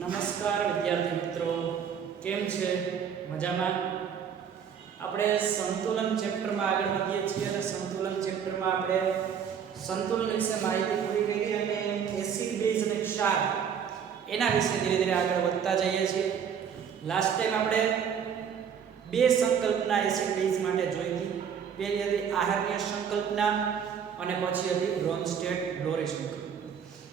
નમસ્કાર વિદ્યાર્થી મિત્રો, કેમ છે? મજામાં? આપણે સંતુલન ચેપ્ટરમાં આગળ વધીએ છીએ અને સંતુલન ચેપ્ટરમાં આપણે સંતુલન વિશે માહિતી પૂરી કરી અને એસિડ બેઝ અને ક્ષાર એના વિશે ધીરે ધીરે આગળ વધતા જઈએ છીએ. લાસ્ટ ટાઈમ આપણે બે સંકલ્પના એસિડ બેઝ માટે જોઈ હતી. પહેલી હતી આહાર્ય સંકલ્પના અને પછી હતી બ્રોન્સ્ટેડ-લોરે સંકલ્પના.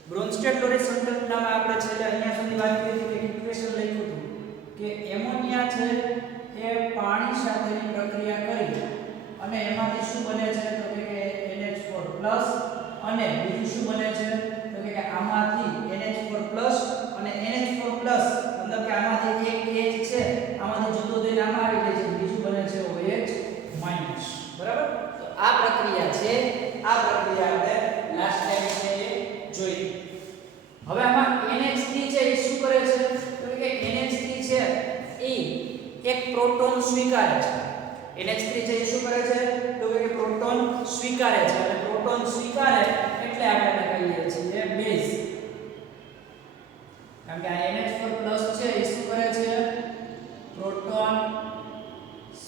બ્રોન્સ્ટેડ-લોરે સંકલ્પનામાં આપણે છેલ્લે અહીંયા સુધી વાત કરી હતી કે ઇક્વેશન લખ્યું હતું કે એમોનિયા છે એ પાણી સાથેની પ્રક્રિયા કરી અને એમાંથી શું બને છે તો કે NH4+ અને બીજું શું બને છે તો કે આમાંથી NH4+ અને NH4+ મતલબ કે આમાંથી એક H છે આમાંથી જુદો થઈને આમાં આવી જાય છે, બીજું બને છે OH-. બરાબર? તો આ પ્રક્રિયા છે, આ પ્રક્રિયા આપણે લાસ્ટ ટાઈમ છે એ જોઈ. હવે આમાં NH3 છે એ શું કરે છે તો કે NH3 છે એ એક પ્રોટોન સ્વીકારે છે. NH3 છે એ શું કરે છે તો કે પ્રોટોન સ્વીકારે છે અને પ્રોટોન સ્વીકારે એટલે આપણે એને કહીએ છીએ બેઝ. કારણ કે આ NH4+ છે એ શું કરે છે પ્રોટોન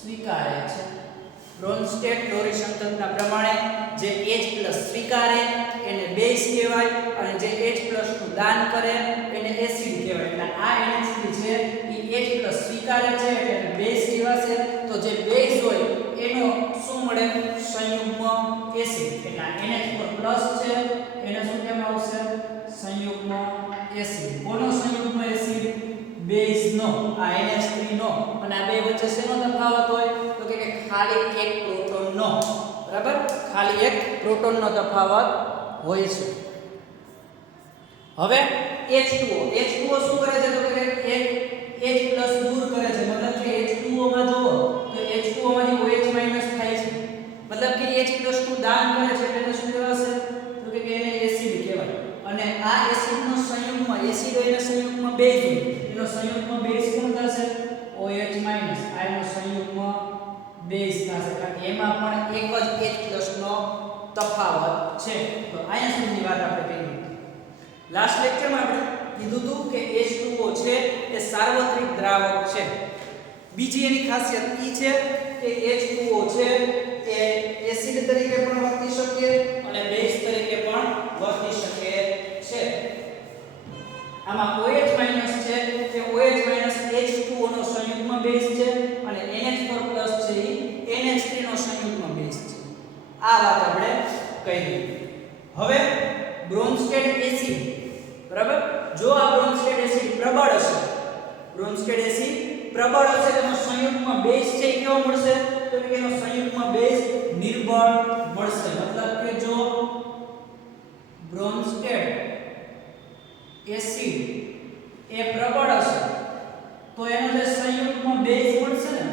સ્વીકારે છે. બ્રોન્સ્ટેડ-લોરે સંકલ્પના પ્રમાણે જે H+ સ્વીકારે એને બેઝ કહેવાય અને જે H+ નું દાન કરે એને એસિડ કહેવાય. એટલે આ NH3 છે એ H+ સ્વીકારે છે એટલે એને બેઝ કહેવાશે. તો જે બેઝ હોય એનો શું મળે સંયુગ્મ એસિડ. એટલે આ NH4+ છે એને શું કહેવામાં આવશે સંયુગ્મ એસિડ. કોનો સંયુગ્મ એસિડ? બેઝ નો, આ NH3 નો. અને આ બે વચ્ચે શેનો તફાવત હોય તો કે ખાલી એક પ્રોટોન નો. બરાબર? ખાલી એક પ્રોટોન નો તફાવત હોય છે. હવે H2O શું કરે છે તો કે એક H+ દૂર કરે છે. મતલબ કે H2O માં જુઓ તો H2O માંથી OH- થાય છે. મતલબ કે H+ નું દાન કરે છે એટલે શું કહેવાશે તો કે એને એસિડ કહેવાય. અને આ એસિડ નો સંયુગ્મ એસિડ હોય ને સંયુગ્મ બેઝ હોય એનો સંયુગ્મ બેઝ કોણ થશે OH-. આ એનો સંયુગ્મ બેઝ થશે કારણ કે એમાં પણ એક જ H+ નો તફાવત છે. તો અહીંયા સુધીની વાત આપણે કરી. લાસ્ટ લેક્ચરમાં આપણે કીધું હતું કે H2O છે એ સાર્વત્રિક દ્રાવક છે. બીજી એની ખાસિયત ઈ છે કે H2O છે એ એસિડ તરીકે પણ વર્તી શકે અને બેઝ તરીકે પણ વર્તી શકે છે. આમાં OH- છે કે OH- H2O નો સંયુગ્મ બેઝ છે અને NH4+ છે એ NH3 નો સંયુગ્મ બેઝ છે. આ વાત આપણે કહી. હવે બ્રોન્સ્ટેડ એસિડ, બરાબર? જો આ બ્રોન્સ્ટેડ એસિડ પ્રબળ હશે, બ્રોન્સ્ટેડ એસિડ પ્રબળ હશે તેનો સંયુગ્મ બેઝ છે એ કેવો મળશે તો કે એનો સંયુગ્મ બેઝ નિર્બળ મળશે. મતલબ કે જો બ્રોન્સ્ટેડ એસિડ એ પ્રબળ હશે તો એનો જે સંયુગ્મ બેઝ મળશે ને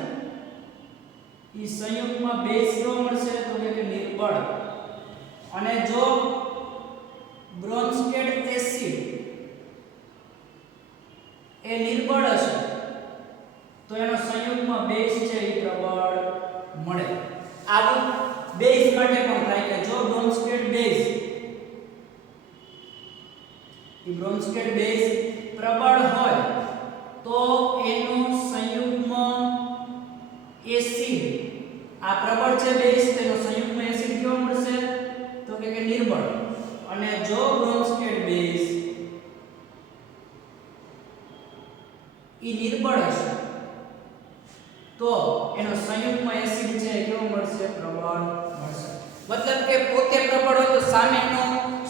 એ સંયુગ્મ બેઝ કેવો મળશે તો કે નિર્બળ. અને જો બ્રોન્સ્ટેડ એસિડ એ નિર્બળ હશે તો એનો સંયુગ્મ બેઝ છે એ પ્રબળ મળે. આવું બેઝ માટે પણ થાય કે જો બ્રોન્સ્ટેડ બેઝ પ્રબળ હોય તો એનો સંયુગ્મ એસિડ આ પ્રબળ છે બેઝ તેનો સંયુગ્મ એસિડ કેવો મળશે તો કે નિર્બળ. અને જો બ્રોન્સ્ટેડ બેઝ ઈ નિર્બળ હશે તો એનો સંયુગ્મ એસિડ છે કેવો મળશે પ્રબળ મળશે. મતલબ કે પોતે પ્રબળ હોય તો સામેનો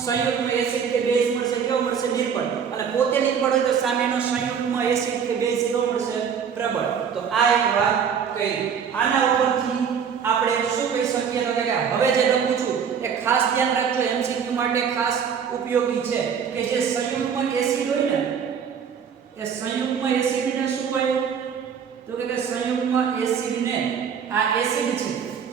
સંયુગ્મ એસિડ કે બેઝ મળશે કેવો મળશે નિર્બળ. અને પોતે નિર્બળ હોય તો સામેનો સંયુગ્મ એસિડ કે બેઝ કેવો મળશે પ્રબળ. તો આ એક વાત કહી. આના ઉપરથી આપણે શું કહી શકીએ તો કે હવે જે લખું છું એ ખાસ ધ્યાન રાખજો, MCQ માટે ખાસ ઉપયોગી છે કે જે સંયુગ્મ એસિડ હોય ને એ સંયુગ્મ એસિડ ને શું હોય તો કે સંયુગ્મ એસિડ ને આ એસિડ છે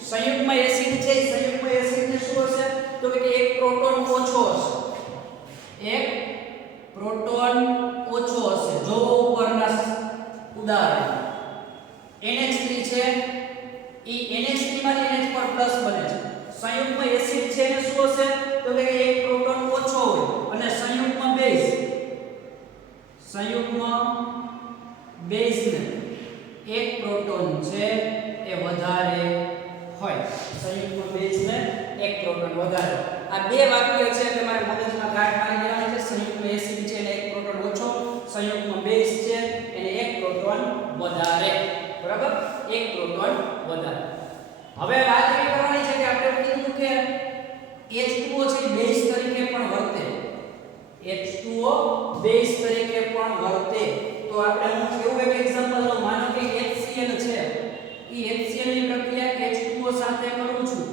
સંયુગ્મ એસિડ છે સંયુગ્મ એસિડ ને શું હશે તો કે એક પ્રોટોન ઓછો હશે. એક પ્રોટોન ઓછો હશે. જો ઉપરના ઉદાહરણ NH3 છે ઈ NH3 માંથી NH4+ બને છે. સંયુગ્મ એસિડ છે એને શું હશે તો કે એક પ્રોટોન ઓછો હોય અને સંયુગ્મ બેઝ સંયુગ્મ બેઝને એક પ્રોટોન છે એ વધારે હોય, સંયુગ્મ બેઝને એક પ્રોટોન વધારે. આ બે વાક્ય છે તમારે મગજમાં ગાંઠ મારી દેવાની છે. સંયુગ્મ એસિડ છે એને એક પ્રોટોન ઓછો, સંયુગ્મ બેઝ છે એને એક પ્રોટોન વધારે. બરાબર, એક પ્રોટોન વધારે. હવે વાત એ કરવાની છે કે આપણે કીધું કે H2O છે બેઝ તરીકે પણ વર્તે, H2O બેઝ તરીકે પણ વર્તે. તો આપણે હું એવું એક એક્ઝામ્પલ લઉં. માનો કે HCl છે, ઈ HCl ની પ્રક્રિયા H2O સાથે કરું છું,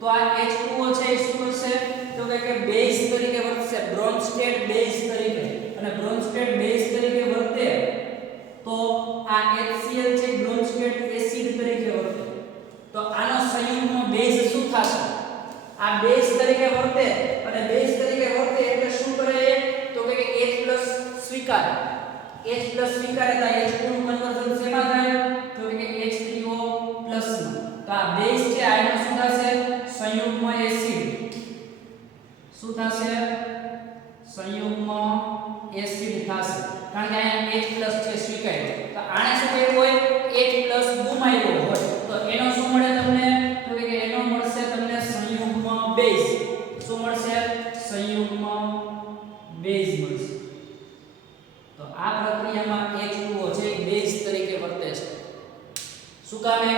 તો આ H2O છે એ શું કરશે? તો કે બેઝ તરીકે વર્તશે, બ્રોન્સ્ટેડ બેઝ તરીકે. અને બ્રોન્સ્ટેડ બેઝ તરીકે વર્તે તો આ HCl છે બ્રોન્સ્ટેડ એસિડ તરીકે વર્તે. તો આનો સંયુગ્મ બેઝ શું થશે? આ બેઝ તરીકે વર્તે, અને બેઝ તરીકે વર્તે એટલે શું કરે? તો કે H+ સ્વીકારે. H+ સ્વીકારે તો H2 નું કન્વર્ઝન શેમાં થાય? તો કે H3O+ માં. તો આ બેઝ છે આ એનો શું થશે? સંયુગ્મ એસિડ. શું થશે? સંયુગ્મ એસિડ થશે. કારણ કે અહીંયા H+ છે સ્વીકાર્યો. તો આને શું કહેવું હોય? H+ ગુમાવ્યો હોય. તો એનો શું મળે તમને? તો કે એનો મળશે તમને સંયુગ્મ બેઝ. શું મળશે? સંયુગ્મ બેઝ મળશે. તો આ પ્રક્રિયામાં H2O છે બેઝ તરીકે વર્તે છે. શું કામે?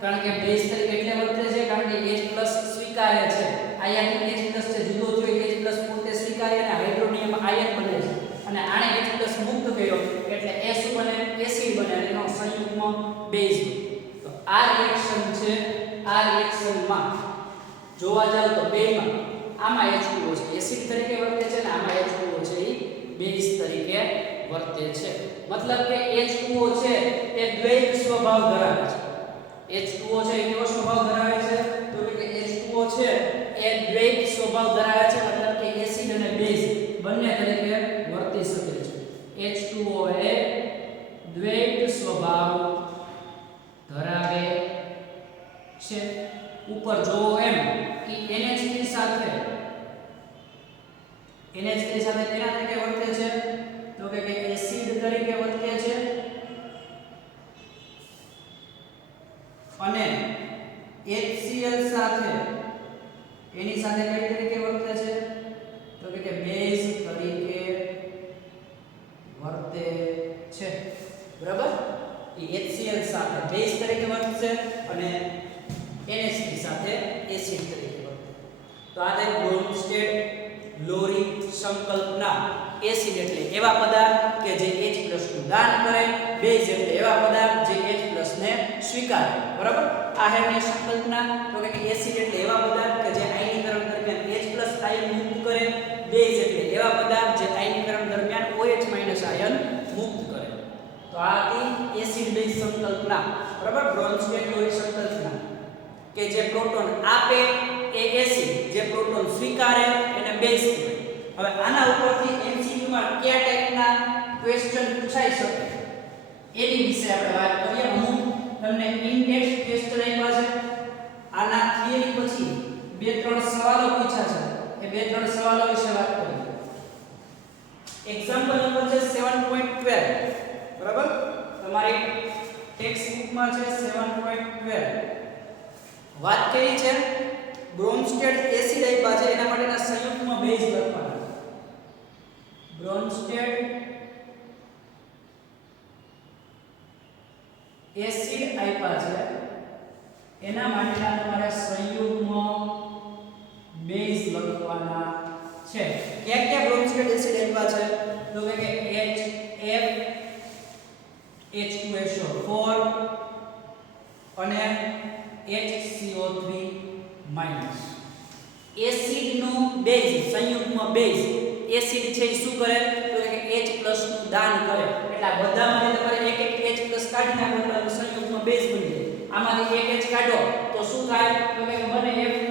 કારણ કે બેઝ તરીકે એટલે વર્તે છે કારણ કે H+ સ્વીકારે છે. અહીંયા H+ છે જુદો થયો, H+ પોતે સ્વીકારે અને હાઇડ્રોનિયમ આયન બને છે. અને આને H+ મુક્ત કર્યો એટલે એ શું બને? એસિડ બને અને એનો સંયુગ્મ બેઝ. તો આ રિએક્શન છે, આ રિએક્શનમાં જોવા જાવ તો બેમાં આમાં H2O છે એસિડ તરીકે વર્તે છે અને આમાં H2O છે એ બેઝ તરીકે વર્તે છે. મતલબ કે H2O છે એ દ્વૈત સ્વભાવ ધરાવે છે. H2O છે એ કેવો સ્વભાવ ધરાવે છે? તો કે H2O છે એ દ્વૈત સ્વભાવ ધરાવે છે. મતલબ કે એસિડ અને બેઝ બંને તરીકે વર્તી શકે છે. H2O એ દ્વૈત સ્વભાવ ધરાવે છે. ઉપર જોવો એમ કે NH3 સાથે તેના તરીકે વર્તે છે, તો કે એસિડ તરીકે વર્તે છે. અને HCl સાથે એની સાથે કઈ તરીકે વર્તે છે? તો કે બેઝ તરીકે વર્તે છે. બરાબર, એ HCl સાથે બેઝ તરીકે વર્તશે અને NH3 સાથે એસિડ તરીકે વર્તે. તો આ થાય બ્રોન્સ્ટેડ લોરી સંકલ્પના. એસિડ એટલે એવા પદાર્થ કે જે H+ નું દાન કરે, બેઝ એટલે એવા પદાર્થ જે H+ ને સ્વીકારે. બરાબર, આ હેની સંકલ્પના. તો કે એસિડ એટલે એવા પદાર્થ કે જે આયનીકરણ દરમિયાન H+ આયન મુક્ત કરે, બેઝ એટલે એવા પદાર્થ જે આયનીકરણ દરમિયાન OH- આયન મુક્ત કરે. તો આ હતી એસિડ બેઝ સંકલ્પના. બરાબર, બ્રોન્સ્ટેડ લોરી સંકલ્પના કે જે પ્રોટોન આપે એ એસિડ, જે પ્રોટોન સ્વીકારે એને બેઝ કહેવાય. હવે આના ઉપરથી MCQ માં કયા ટાઈપના ક્વેશ્ચન પૂછાઈ શકે એની વિશે આપણે વાત કરીએ. અમુક તમને ઇનટેક્સ્ટ ક્વેશ્ચન આપ્યા છે. આના થિયરી પછી બે ત્રણ સવાલો પૂછ્યા છે. એ બે ત્રણ સવાલો વિશે વાત કરીએ. એક્ઝામ્પલ નંબર છે 7.12. બરાબર, તમારી ટેક્સ્ટ બુકમાં છે 7.12. વાત કરી છે બ્રોન્સ્ટેડ એસિડ આપ્યા છે, એના માટેના સંયુગ્મ બેઝ લખવાના. બ્રોન્સ્ટેડ એસિડ આપ્યા છે, એના માટેના તમારે સંયુગ્મ બેઝ લખવાના છે. ક્યાં ક્યાં બ્રોન્સ્ટેડ એસિડ આપ્યા છે? તો કે HF H2SO4 અને HCO3 માઈનસ. એસિડ નું બેઝ, સંયુગ્મ બેઝ એસિડ છે એ શું કરે? તો કે H+ નું દાન કરે. એટલે આ બધામાંથી તમારે એક એક H+ કાઢી નાખો એટલે સંયુગ્મ બેઝ બની જાય. આમાંથી એક H કાઢો તો શું થાય? તો કે બને F-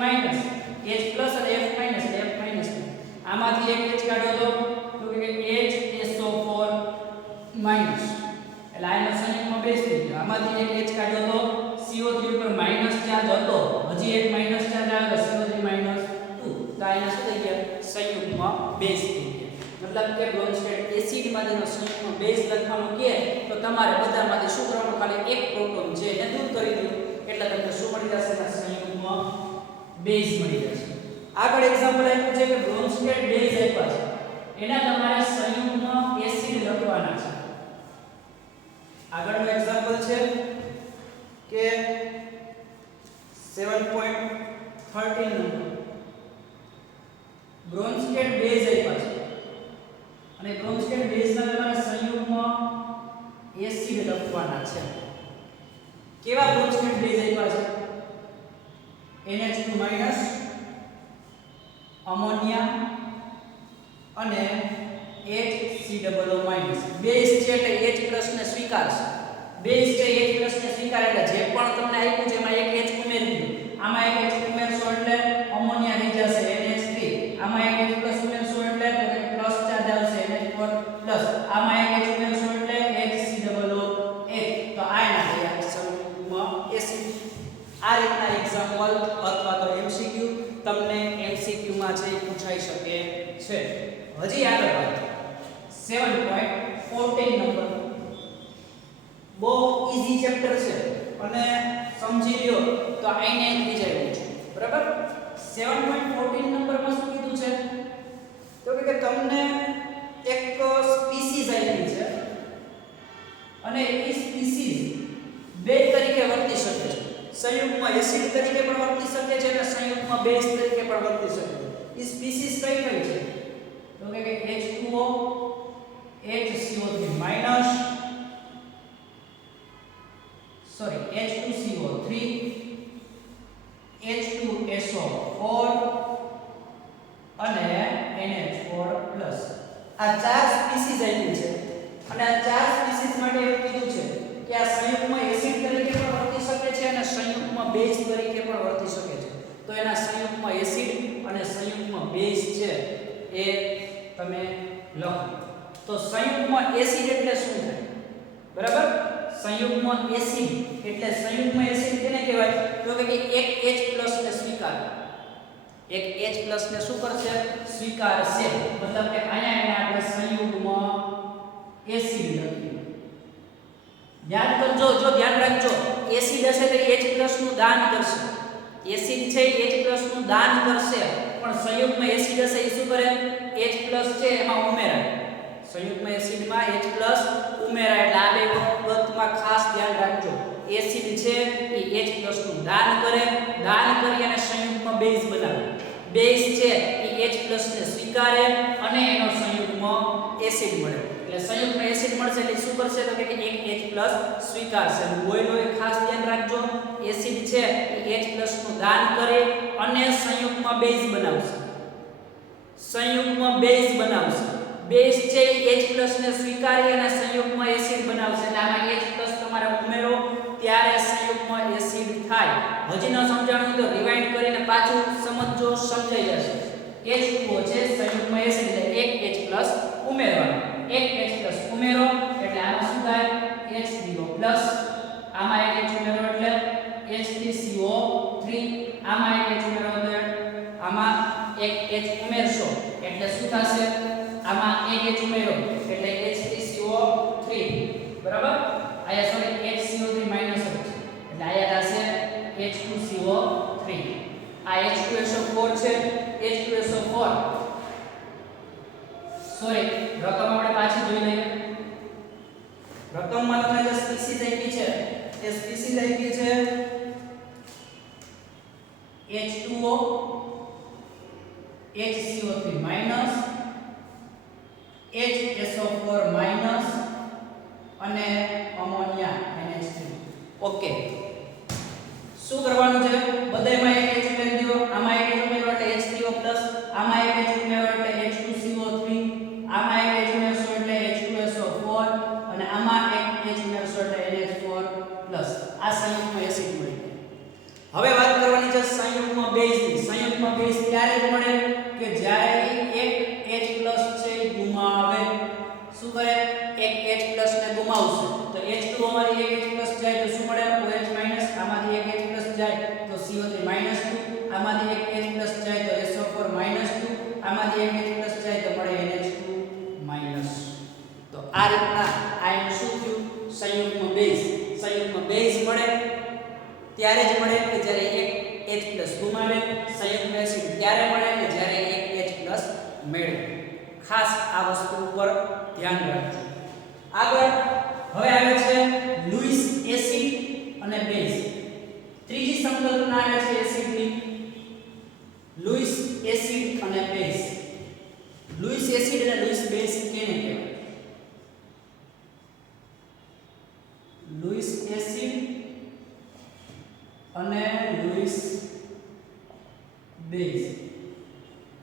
H+ અને F-. આમાંથી એક H કાઢો તો કે HSO4- એટલે આનો સંયુગ્મ બેઝ થઈ ગયો. આમાંથી એક H કાઢો તો CO3 ઉપર માઈનસ ચાર્જ હતો, હજી એક માઈનસ ચાર્જ આવે તો CO3 - 2. તો આના શું થઈ ગયા? સંયુગ્મ બેઝ થઈ ગયા. મતલબ કે બ્રોન્સ્ટેડ એસિડ માંથીનો સંયુગ્મ બેઝ લખવાનું કહે તો તમારે બધામાંથી શું કરવાનું? ખાલી એક પ્રોટોન છે એને દૂર કરી દો એટલે તમને શું મળી જશે? સંયુગ્મ બેઝ મળી જશે. આગળ એક્ઝામ્પલ આપ્યું છે કે બ્રોન્ઝેટ બેઝ આપ્યા છે, એના તમારે સંયુગ્મ એસિડ લખવાના છે. આગળનું એક્ઝામ્પલ છે કે 7.13 નંબર બ્રોન્ઝેટ બેઝ આપ્યા છે અને બ્રોન્ઝેટ બેઝના તમારે સંયુગ્મ એસિડ લખવાના છે. કેવા બ્રોન્ઝેટ બેઝ આપ્યા છે? NH2- અમોનિયા અને HCOO-. બેઝ છે એટલે H+ ને સ્વીકારશે. બેઝ છે H+ ને સ્વીકારે એટલે જે પણ તમને આપ્યું છે એમાં એક H ઉમેરી દો. આમાં એક H ઉમેરશો એટલે અમોનિયા થઈ જશે NH3. આમાં એક H+ ઉમેરશો એટલે પ્લસ ચાર્જ આવશે NH4+. આમાં એક H ઉમેરશો એટલે HCOO. તો આ એના થયા સંયુગ્મ એસિડ. આ રીતના એક્ઝામ્પલ અથવા તો MCQ તમને MCQ માં છે પૂછાઈ શકે છે. હજી આગળ વાત 7.14 નંબર બહુ ઈઝી ચેપ્ટર છે અને સમજી લ્યો તો આઈને થઈ જાય છે. બરાબર? 7.14 નંબરમાં શું કીધું છે? તો કે તમને એક સ્પીસીઝ આપી છે અને એ સ્પીસીઝ બે તરીકે વર્તી શકે છે. સંયુગ્મ એસિડ તરીકે પણ વર્તી શકે છે અને સંયુગ્મ બેઝ તરીકે પણ વર્તી શકે છે. એ સ્પીસીઝ કઈ કઈ છે? તો કે H2O, H2CO3- H2CO3, H2SO4 અને NH4+. આ ચાર સ્પીસીઝ આપી છે અને આ ચાર સ્પીસીઝ માટે એવું કીધું છે કે આ સંયુગ્મ એસિડ તરીકે પણ વર્તી શકે છે અને સંયુગ્મ બેઝ તરીકે પણ વર્તી શકે છે. તો એના સંયુગ્મ એસિડ અને સંયુગ્મ બેઝ છે એ તમે લખો. તો સંયુગ્મ એસિડ એટલે શું થાય? બરાબર? સંયુગ્મ એસિડ એટલે સંયુગ્મ એસિડ કેને કહેવાય? તો કે એક H+ ને સ્વીકારે. એક H+ ને શું કરશે? સ્વીકારશે. મતલબ કે અહીંયા આપણે સંયુગ્મ એસિડ લખીએ. ધ્યાન કરજો, જો ધ્યાન રાખજો, એસિડ હશે તો H+ નું દાન કરશે. એસિડ છે H+ નું દાન કરશે, પણ સંયુગ્મ એસિડ હશે એ શું કરે? H+ છે એમાં ઉમેરાય. સંયુગ્મ એસિડમાં H+ ઉમેરાય એટલે આ બે બાબતમાં ખાસ ધ્યાન રાખજો. એસિડ છે એ H+ નું દાન કરે, દાન કરી અને સંયુગ્મ બેઝ બનાવે. બેઝ છે એ H+ ને સ્વીકારે અને એનો સંયુગ્મ એસિડ મળે. એટલે સંયુગ્મ એસિડ મળશે એટલે શું કરશે? તો કે એક H+ સ્વીકારશે. બોયનો એ ખાસ ધ્યાન રાખજો, એસિડ છે એ H+ નું દાન કરે અને સંયુગ્મ બેઝ બનાવશે. સંયુગ્મ બેઝ બનાવશે. બેઝ છે એ H+ ને સ્વીકારી અને સંયુગ્મ એસિડ બનાવશે. એટલે આમાં H+ તમારે ઉમેરો ત્યારે સંયુગ્મ એસિડ થાય. હજી ન સમજાણું તો રિવાઇન્ડ કરીને પાછું સમજજો, સમજાઈ જશે. H2O છે સંયુગ્મ એસિડ એટલે એક H+ ઉમેરવાનો. એક H+ ઉમેરો એટલે આમાં શું થાય? H3O+. આમાં એક H ઉમેરો એટલે H3CO3. આમાં એક H ઉમેરો એટલે આમાં એક H ઉમેરશો એટલે શું થશે? આમાં એક H ઉમેરો એટલે H3CO3. બરાબર? આયા સોરી HCO3- એટલે આયા થશે H2CO3. આ H2SO4 છે, H2SO4 સોરી રકમ આપણે પાછી જોઈ લઈએ. રકમમાં તમને જે સ્પીસીઝ આપી છે એ સ્પીસીઝ આપી છે H2O, HCO3- HSO4- અને અમોનિયા NH3. ઓકે, શું કરવાનું છે? બધાયમાં એક H ઉમેરી દો. આમાં એક H ઉમેરો એટલે H3O+, આમાં એક H ઉમેરો એટલે H2CO3, આમાં એક H ઉમેરશો એટલે H2SO4 અને આમાં એક H ઉમેરશો એટલે NH4+. આ સંયુગ્મ એસિડ મળી ગયું. હવે વાત કરવાની છે સંયુગ્મ બેઝની. સંયુગ્મ બેઝ ત્યારે જ મળે કે જ્યારે એક H+ છે એ ગુમાવે. શું કરે? એક H+ ને ગુમાવશે તો H2 અમારી એક H+ જાય તો શું મળે? OH- આમાંથી એક H+ જાય તો CO3-2, આમાંથી એક H+ જાય તો SO4-2, આમાંથી એક H+ જાય તો મળે NH2-. તો આ રીતના આ એનું શું થયું સંયુગ્મ બેઝ મળે ત્યારે જ મળે કે જ્યારે એક H+ ગુમાવે સંયુગ્મ એસિડ ત્યારે મળે કે જ્યારે એક H+ મેળવે ખાસ આ વસ્તુ ઉપર ધ્યાન રાખજો આગળ હવે આવે છે લુઈસ એસિડ અને બેઝ ત્રીજી સંકલ્પના આવે છે એસિડની લુઈસ એસિડ અને બેઝ લુઈસ એસિડ અને લુઈસ બેઝ કેને કહેવાય લુઈસ એસિડ અને લુઈસ બેઝ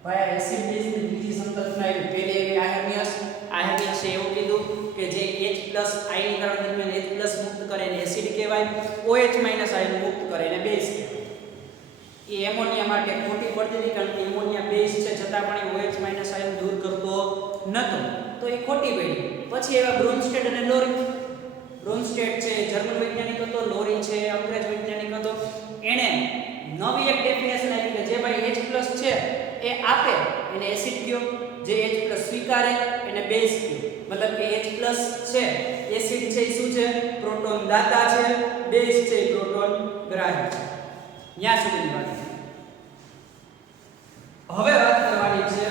ભાઈ એસિડ બેઝ ની ત્રીજી સંકલ્પના આવી પહેલી એવી આયર્નિયસ છે એવું કીધું કે જે H+ આયનીકરણ દરમિયાન H+ મુક્ત કરે એને એસિડ કહેવાય OH- આયન મુક્ત કરે એને બેઝ કહેવાય એ એમોનિયા માટે ખોટી પડતી હતી કારણ કે એમોનિયા બેઝ છે છતાં પણ એ OH- આયન દૂર કરતો નતો તો એ ખોટી પડી પછી એવા બ્રોન્સ્ટેડ અને લોરી બ્રોન્સ્ટેડ છે જર્મન વૈજ્ઞાનિક હતો લોરી છે અંગ્રેજ વૈજ્ઞાનિક હતો એણે નવી એક ડેફિનેશન આપી કે જે ભાઈ H+ છે એ આપે એને એસિડ કયો જે H+ સ્વીકારે એને બેઝ કયો મતલબ કે H+ છે એસિડ છે એ શું છે પ્રોટોન દાતા છે બેઝ છે એ પ્રોટોન ગ્રાહી છે ત્યાં સુધીની વાત છે હવે વાત કરવાની છે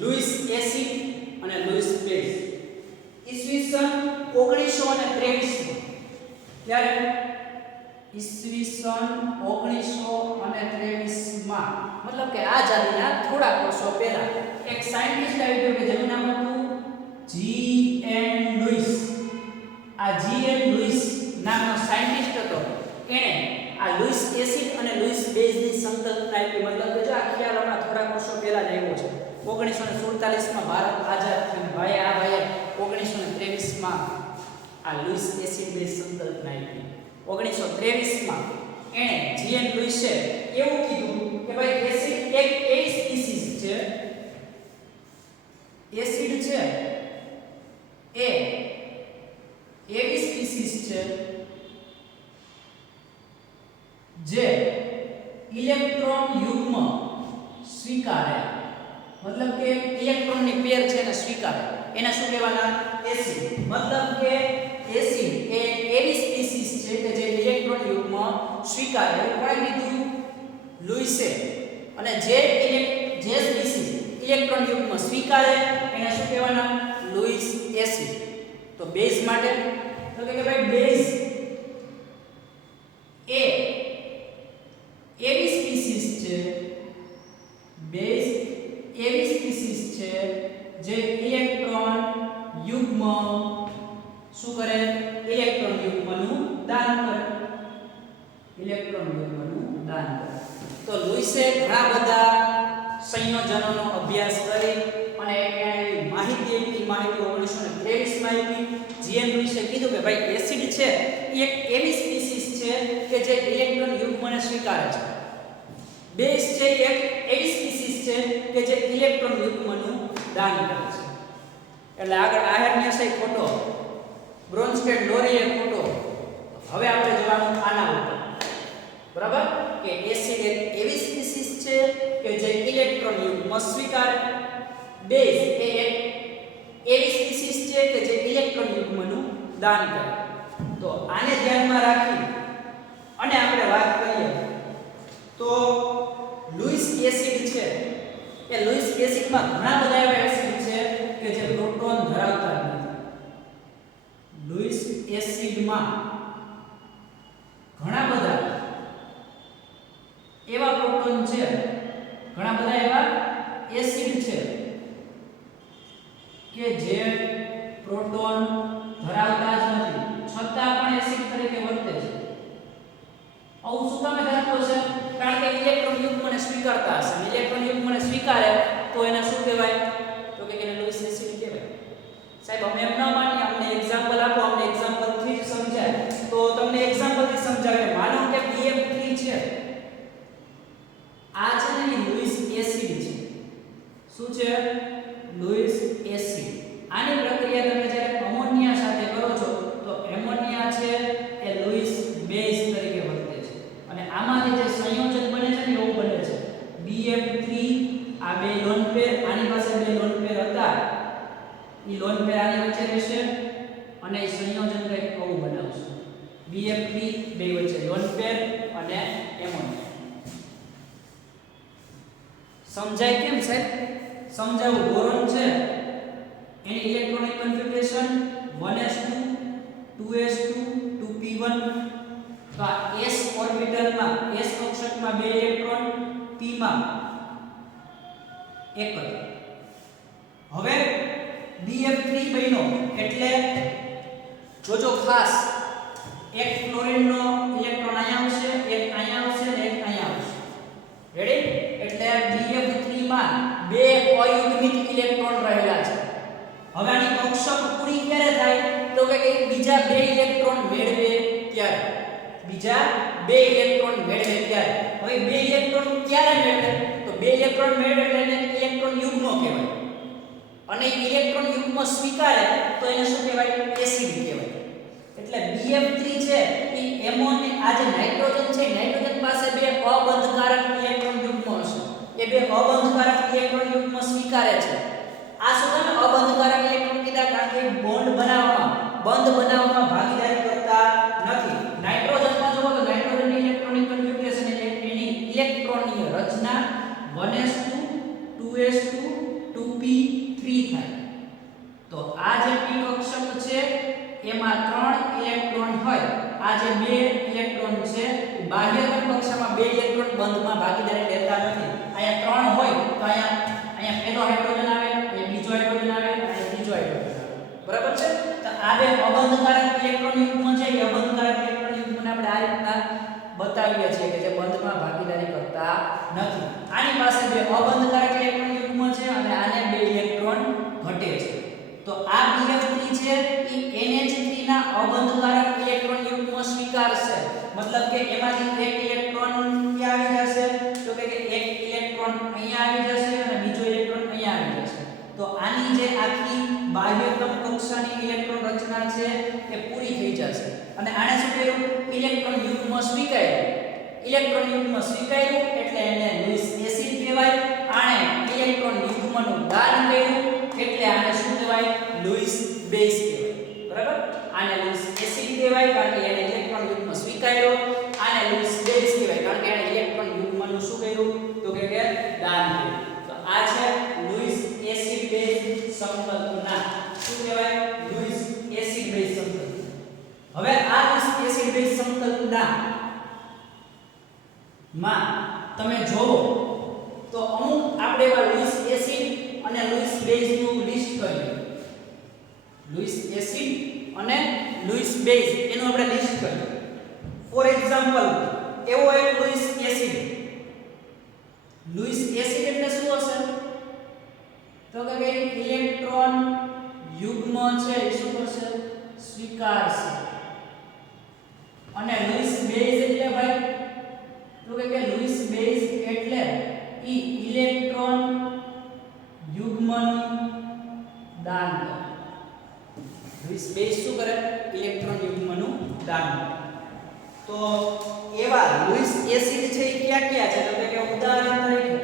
લુઈસ એસિડ અને લુઈસ બેઝ ઈસવીસન 1923 ત્યારે ઈસવીસન 1923 માં મતલબ કે આઝાદીના થોડા વર્ષો પહેલા એક સાયન્ટિસ્ટ આવી ગયો કે જેનું નામ હતું G.N. લુઈસ આ G.N. લુઈસ નામનો સાયન્ટિસ્ટ હતો એણે આ લુઈસ એસિડ અને લુઈસ બેઝની સંકલ્પના આપી મતલબ કે જો આ ખ્યાલ હમણાં થોડા વર્ષો પહેલા જ આવ્યો છે 1947 માં ભારત આઝાદ થયું ભાઈએ 1923 માં આ લુઈસ એસિડ બેઝ સંકલ્પના આપી 1923 માં એણે G.N. લુઈસે એવું કીધું કે ભાઈ એસિડ એક એવી સ્પીસીસ છે એસિડ છે એ એવી સ્પીસીસ છે જે ઇલેક્ટ્રોન યુગ્મ સ્વીકારે મતલબ કે ઇલેક્ટ્રોનની પેર છે એને સ્વીકારે એને શું કહેવાના એસિડ મતલબ કે એસિડ એ એવી સ્પીસીસ છે કે જે ઇલેક્ટ્રોન યુગ્મ સ્વીકારે એવું કોણે કીધું લુઈસે અને જે સ્પીસીસ ઇલેક્ટ્રોન યુગ્મ સ્વીકારે એને શું કહેવાના લુઈસ એસિડ તો બેઝ માટે તો કે ભાઈ બેઝ એ એવી સ્પીસીસ છે બેઝ એવી સ્પીસીસ છે જે ઇલેક્ટ્રોન યુગ્મ શું કરે ઇલેક્ટ્રોન યુગ્મનું દાન કરે ઇલેક્ટ્રોન યુગ્મનું દાન કરે તો લુઈસે ઘણા બધા સંયોજનોનો અભ્યાસ કરી અને એને માહિતી 1923 માં આપી G.N. લુઈસે કીધું કે ભાઈ એસિડ છે એ એક એવી સ્પીસીસ છે કે જે ઇલેક્ટ્રોન યુગ્મને સ્વીકારે છે બેઝ છે એક એવી સ્પીસીસ છે કે જે ઇલેક્ટ્રોન યુગ્મનું દાન કરે છે એટલે આગળ આયર્નિયસ એ ખોટો બ્રોન્સ્ટેડ લોરી એ ખોટો હવે આપણે જવાનું આના ઉપર બરાબર કે એસિડ એક એવી સ્પીસીસ છે કે જે ઇલેક્ટ્રોન યુગ્મ સ્વીકારે બેઝ એ એક એવી સ્પીસીસ છે કે જે ઇલેક્ટ્રોન યુગ્મનું દાન કરે તો આને ધ્યાનમાં રાખી અને આપણે વાત કરીએ તો લુઈસ એસિડ છે એ લુઈસ એસિડમાં ઘણા બધા એવા એસિડ છે કે જે પ્રોટોન ધરાવતા નથી લુઈસ એસિડમાં ઘણા બધા એવા પ્રોટોન છે ઘણા બધા એવા એસિડ છે કે જે પ્રોટોન ધરાવતા જ નથી છતાં પણ એસિડ તરીકે વર્તે છે આવું શું કામ થતું હશે કારણ કે ઇલેક્ટ્રોન યુગ્મને સ્વીકારતા હશે ઇલેક્ટ્રોન યુગ્મને સ્વીકારે તો એને શું કહેવાય તો કે એને લુઈસ એસિડ કહેવાય સાહેબ અમે એમ ન માનીએ અમને એક્ઝામ્પલ આપો અમને એક્ઝામ્પલ થી જ સમજાય તો તમને એક્ઝામ્પલ થી સમજાવે માનો કે BF3 છે આ છે ને લુઈસ એસિડ છે શું છે લુઈસ એસિડ આની પ્રક્રિયા તમે જ્યારે અમોનિયા સાથે કરો છો તો એમોનિયા છે એ લુઈસ બેઝ તરીકે વર્તે છે અને આમાંથી જે સંયોજન બને છે ને એવું બને છે BF3 આ બે લોન પેર આની પાસે બે લોન પેર હતા ઈ લોન પેર આની આની વચ્ચે રહેશે અને એ સંયોજન કંઈક આવું બનાવશે BF3 બે વચ્ચે લોન પેર અને એમોનિયા. સમજાય કેમ સાહેબ? સમજાવું. બોરોન છે એની electronic configuration 1s2 2s2 2p1. તો આ s ઓર્બિટલમાં s કક્ષકમાં બે ઇલેક્ટ્રોન, p માં એક જ. હવે BF3 બન્યો એટલે જોજો ખાસ, એક ફ્લોરિનનો ઇલેક્ટ્રોન અહીંયા આવશે, એક અહીંયા આવશે અને એક અહીંયા આવશે. રેડી? એટલે BF3 માં બે અયુગ્મિક ઇલેક્ટ્રોન રહેલા છે. હવે આની કક્ષક પૂરી ક્યારે થાય? તો કે બીજા બે ઇલેક્ટ્રોન મેળવે ત્યારે. બીજા બે ઇલેક્ટ્રોન મેળવે ત્યારે. હવે બે ઇલેક્ટ્રોન ક્યારે મેળવે? તો બે ઇલેક્ટ્રોન મેળવે એટલે એને ઇલેક્ટ્રોન યુગ્મ કહેવાય. અને ઇલેક્ટ્રોન યુગ્મ સ્વીકારે તો એને શું કહેવાય? એસિડ કહેવાય. એટલે BF3 છે એ એમોનિયા, આ જે નાઇટ્રોજન છે, નાઇટ્રોજન પાસે બે અબંધકારક ઇલેક્ટ્રોન યુગ્મ હશે. એ બે અબંધકારક ઇલેક્ટ્રોન યુગ્મ સ્વીકારે છે. આ શું છે? અબંધકારક ઇલેક્ટ્રોન કીધા કારણ કે બોન્ડ બનાવવામાં ભાગીદારી કરતા નથી. નાઇટ્રોજનમાં જોવો તો નાઇટ્રોજનની ઇલેક્ટ્રોનિક કન્ફિગ્યુરેશન એટલે એની ઇલેક્ટ્રોનની રચના 1s2 2s2 2p3 થાય. તો આ જે p કક્ષક છે એમાં 3 ઇલેક્ટ્રોન હોય. આ જે બે ઇલેક્ટ્રોન છે બાહ્યતમ કક્ષામાં બે ઇલેક્ટ્રોન બંધમાં ભાગીદારી લેતા નથી. અહીંયા 3 હોય તો અહીંયા પહેલો હાઇડ્રોજન આવે, અહીંયા બીજો હાઇડ્રોજન આવે અને ત્રીજો હાઇડ્રોજન આવે. બરાબર છે? તો આ બે અબંધકારક ઇલેક્ટ્રોન યુગ્મ છે. એ અબંધકારક ઇલેક્ટ્રોન યુગ્મને આપણે આ રીતના બતાવીએ છીએ કે જે બંધમાં ભાગીદારી કરતા નથી. આની પાસે બે અબંધકારક ઇલેક્ટ્રોન યુગ્મ છે અને આને બે ઇલેક્ટ્રોન ઘટે છે. તો આ BF3 છે એ NH3 ના અબંધકારક ઇલેક્ટ્રોન યુગ્મ સ્વીકારશે. મતલબ કે એમાંથી એક ઇલેક્ટ્રોન ક્યાં આવી જશે? તો કે એક ઇલેક્ટ્રોન અહીંયા આવી જશે અને બીજો ઇલેક્ટ્રોન અહીંયા આવી જશે. તો આની જે આખી બાહ્યતમ કક્ષાની ઇલેક્ટ્રોન રચના છે એ પૂરી થઈ જશે. અને આને શું કર્યું? ઇલેક્ટ્રોન યુગ્મ સ્વીકાર્યું. ઇલેક્ટ્રોન યુગ્મ સ્વીકાર્યું એટલે એને લૂઇસ એસિડ કહેવાય. આણે ઇલેક્ટ્રોન યુગ્મનું દાન કર્યું એટલે આને શું કહેવાય? લૂઇસ બેઝ કહેવાય. બરાબર? આને લૂઇસ એસિડ કહેવાય કારણ કે એને ઇલેક્ટ્રોન યુગ્મ સ્વીકાર્યો. આને લૂઇસ બેઝ કહેવાય કારણ કે એને ઇલેક્ટ્રોન યુગ્મનું શું કર્યું? તો કે દાન કર્યું. તો આ છે લૂઇસ એસિડ બેઝ સંકલ્પના. શું કહેવાય? લૂઇસ એસિડ બેઝ સંકલ્પના. હવે આ લૂઇસ એસિડ બેઝ સંકલ્પના માં તમે જોવો તો અમુક આપણે એવા લૂઇસ એસિડ અને લૂઇસ બેઝ નું લિસ્ટ કર્યું. લૂઇસ એસિડ અને લૂઇસ બેઝ એનું આપણે લિસ્ટ કર્યું. ફોર એક્ઝામ્પલ, એવો એક લૂઇસ એસિડ. લૂઇસ એસિડ એટલે શું હશે? તો કે ઇલેક્ટ્રોન યુગ્મ છે એ શું કરશે? સ્વીકારશે. અને લૂઇસ બેઝ એટલે ભાઈ તો કે લૂઇસ બેઝ એટલે ઈ ઇલેક્ટ્રોન યુગ્મનું દાન કરે. લૂઇસ બેઝ શું કરે? ઇલેક્ટ્રોન યુગ્મનું દાન કરે. તો એવા લૂઇસ એસિડ છે એ ક્યાં ક્યાં છે? તો કે ઉદાહરણ તરીકે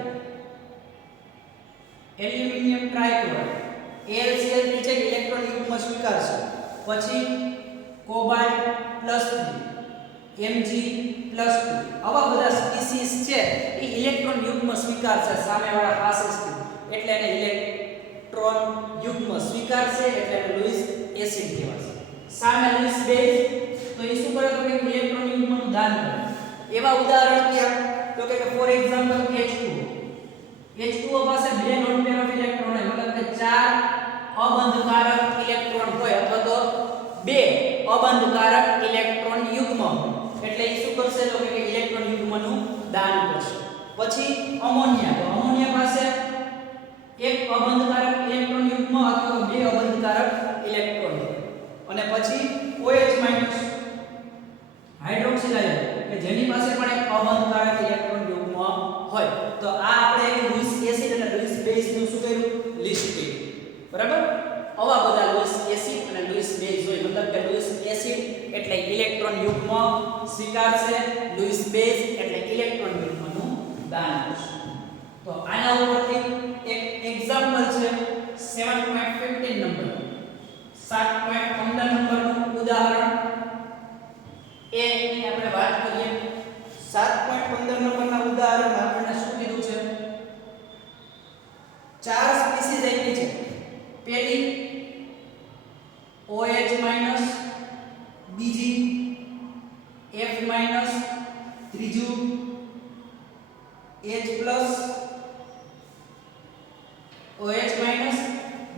એલ્યુમિનિયમ ટ્રાઇક્લોરાઇડ AlCl3 છે ઇલેક્ટ્રોન યુગ્મ સ્વીકારશે. પછી કોબાલ્ટ +3 Mg+2 આવા બધા સ્પીસીસ છે એ ઇલેક્ટ્રોન યુગ્મ સ્વીકારશે સામેવાળા પાસેથી. એટલે એને ઇલેક્ટ્રોન યુગ્મ સ્વીકારશે એટલે એને લૂઇસ એસિડ કહેવાશે. સામે લૂઇસ બેઝ તો એ શું કરે? તો કે ઇલેક્ટ્રોન યુગ્મનું દાન કરે. એવા ઉદાહરણ ક્યાં? તો કે ફોર એક્ઝામ્પલ H2O પાસે બે નોન પેર ઓફ ઇલેક્ટ્રોન હોય. મતલબ કે ચાર અબંધકારક ઇલેક્ટ્રોન હોય અથવા તો બે અબંધકારક ઇલેક્ટ્રોન યુગ્મ. એટલે એ શું કરશે? તો કે ઇલેક્ટ્રોન યુગ્મનું દાન કરશે. પછી અમોનિયા. તો અમોનિયા પાસે એક અબંધકારક ઇલેક્ટ્રોન યુગ્મ અથવા તો બે અબંધકારક ઇલેક્ટ્રોન. અને પછી OH- હાઇડ્રોક્સિલ આયન કે જેની પાસે પણ એક અબંધકારક ઇલેક્ટ્રોન યુગ્મ હોય. તો આ આપણે એક લૂઇસ એસિડ અને લૂઇસ બેઝ નું શું કર્યું? લિસ્ટ કર્યું. બરાબર? આવા બધા લૂઇસ એસિડ અને લૂઇસ બેઝ હોય. મતલબ કે લૂઇસ એસિડ એટલે ઇલેક્ટ્રોન યુગ્મ સ્વીકારશે, લૂઇસ બેઝ એટલે ઇલેક્ટ્રોન યુગ્મનું દાન કરશે. તો આના ઉપરથી એક એક્ઝામ્પલ છે 7.15 નંબર. OH માઈનસ બીજી F માઈનસ ત્રીજું H પ્લસ OH માઈનસ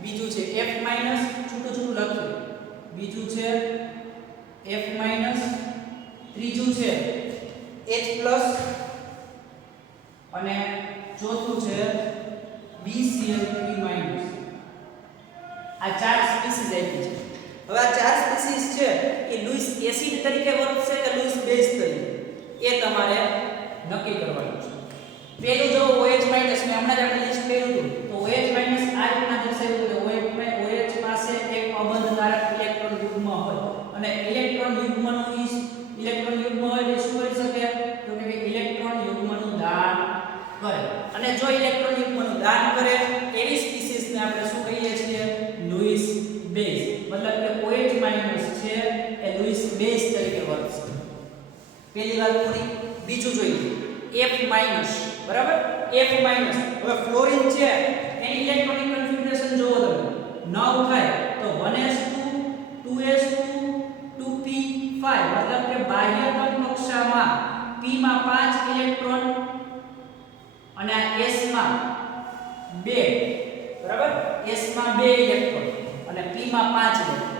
બીજું છે F માઈનસ છૂટું છૂટું લખ્યું બીજું છે F માઈનસ ત્રીજું છે H પ્લસ અને ચોથું છે BCl3 માઈનસ આ ચાર સ્પીસીસ આપી છે હવે આ ચાર સ્પીસીસ છે એ લुईस એસિડ તરીકે વર્તશે કે લुईस બેઝ તરીકે એ તમારે નક્કી કરવાનું છે પહેલું જો OH માઈનસ મેં હમણાં જ આપણે લિસ્ટ કર્યું હતું તો OH માઈનસ આ રીતના દર્શાવ્યું છે OH પાસે એક અબંધકારક ઇલેક્ટ્રોન યુગ્મ હોય અને ઇલેક્ટ્રોન યુગ્મનું ઇલેક્ટ્રોન યુગ્મ હોય એ શું કરી શકે તો કે ઇલેક્ટ્રોન યુગ્મનું દાન કરે અને જો ઇલેક્ટ્રોન યુગ્મનું દાન કરે એવી સ્પીસીસને આપણે શું કહીએ છીએ લुईस બેઝ મતલબ કે OH માઈનસ છે એ લुईस બેઝ તરીકે વર્તશે પહેલી વાત પૂરી બીજું જોઈએ F માઈનસ બરાબર F માઈનસ હવે ફ્લોરીન છે એની ઇલેક્ટ્રોનિક કન્ફિગ્યુરેશન જોવો તમે 9 થાય તો 1s2 2s2 2p5 મતલબ કે બાહ્ય કક્ષામાં p માં 5 ઇલેક્ટ્રોન અને આ s માં 2 બરાબર s માં 2 ઇલેક્ટ્રોન અને p માં 5 ઇલેક્ટ્રોન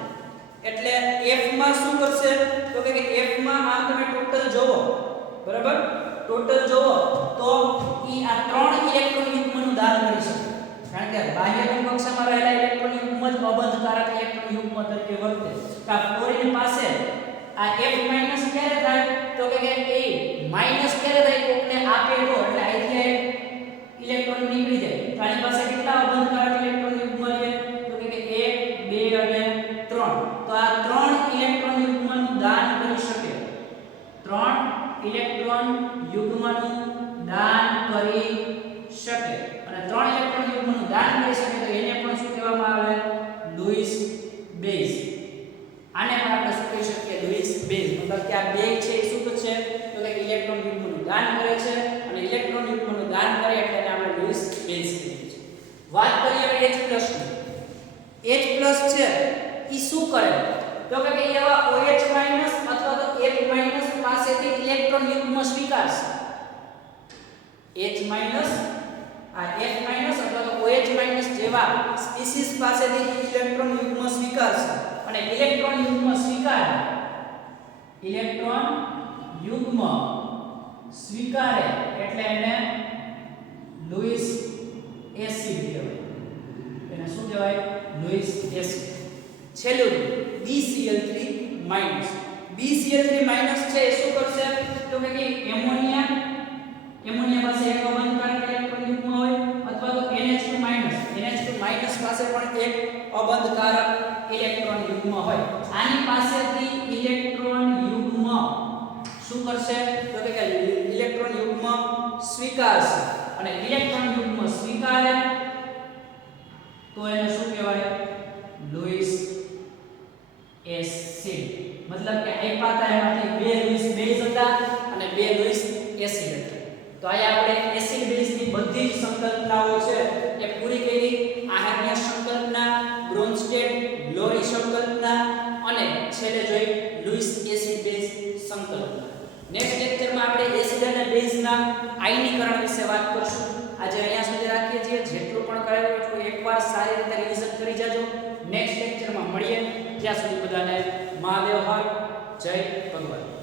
એટલે f માં શું કરશે તો કે f માં આ તમે ટોટલ જોવો બરાબર ટોટલ જોવો તો ઈ આ 3 ઇલેક્ટ્રોન યુગ્મનું દાન કરી શકે કારણ કે બાહ્ય કક્ષામાં રહેલા ઇલેક્ટ્રોન યુગ્મ જ અબંધકારક ઇલેક્ટ્રોન યુગ્મ તરીકે વર્તે તો આ ફ્લોરીન પાસે આ F માઈનસ ક્યારે થાય તો કે એ માઈનસ ક્યારે થાય કોકને આપે તો એટલે અહીંથી ઇલેક્ટ્રોન નીકળી જાય તો આની પાસે કેટલા અબંધકારક ઇલેક્ટ્રોન યુગ્મ છે તો કે 1 2 અને 3 તો આ 3 ઇલેક્ટ્રોન યુગ્મનું દાન કરી શકે 3 ઇલેક્ટ્રોન યુગ્મનું દાન કરી શકે અને 3 ઇલેક્ટ્રોન યુગ્મનું દાન કરી શકે તો એને પણ શું કહેવામાં આવે લुईस બેઝ આને પણ આપણે શું કહી શકીએ લुईस બેઝ મતલબ કે આ બે છે એ શું છે તો કે ઇલેક્ટ્રોન યુગ્મનું દાન કરે છે અને ઇલેક્ટ્રોન યુગ્મનું દાન કરે એટલે એને આપણે લुईस બેઝ કહીએ છીએ વાત કરીએ હવે H+ ની H+ છે ઈ શું કરે તો કે એવા OH- અથવા તો F- પાસેથી ઇલેક્ટ્રોન યુગ્મ સ્વીકારશે H- આ F- અથવા તો OH- જેવા સ્પીસીસ પાસેથી ઇલેક્ટ્રોન યુગ્મ સ્વીકારશે અને ઇલેક્ટ્રોન યુગ્મ સ્વીકારે એટલે એને લुईस એસિડ કહેવાય એને શું કહેવાય લुईस એસિડ છેલ્લું BCl3 BCl3 છે એ શું કરશે તો કે એમોનિયા પાસે એક અબંધકારક ઇલેક્ટ્રોન યુગ્મ હોય અથવા તો NH2 પાસે પણ એક અબંધકારક ઇલેક્ટ્રોન યુગ્મ હોય આની પાસેથી ઇલેક્ટ્રોન યુગ્મ શું કરશે તો કે ઇલેક્ટ્રોન યુગ્મ સ્વીકારશે અને ઇલેક્ટ્રોન યુગ્મ સ્વીકારે તો એને શું કહેવાય લुईस એસિડ મતલબ કે આપ્યા હતા એમાંથી બે લुईस બેઝ હતા અને બે લुईस એસિડ હતા તો અહીંયા આપણે એસિડ બેઝની બધી જ સંકલ્પનાઓ છે એ પૂરી કરી આહાર્ય સંકલ્પના બ્રોન્સ્ટેડ લોરી સંકલ્પના અને છેલ્લે જોઈ લुईस એસિડ બેઝ સંકલ્પના નેક્સ્ટ લેક્ચરમાં આપણે એસિડ અને બેઝના આયનીકરણ વિશે વાત કરશું આજે અહીંયા સુધી રાખીએ છીએ જેટલું પણ કરાવ્યું એટલું એકવાર સારી રીતે રિવિઝન કરી જાજો નેક્સ્ટ લેક્ચરમાં મળીએ ત્યાં સુધી બધાને મહાદેવ હર જય ભગવાન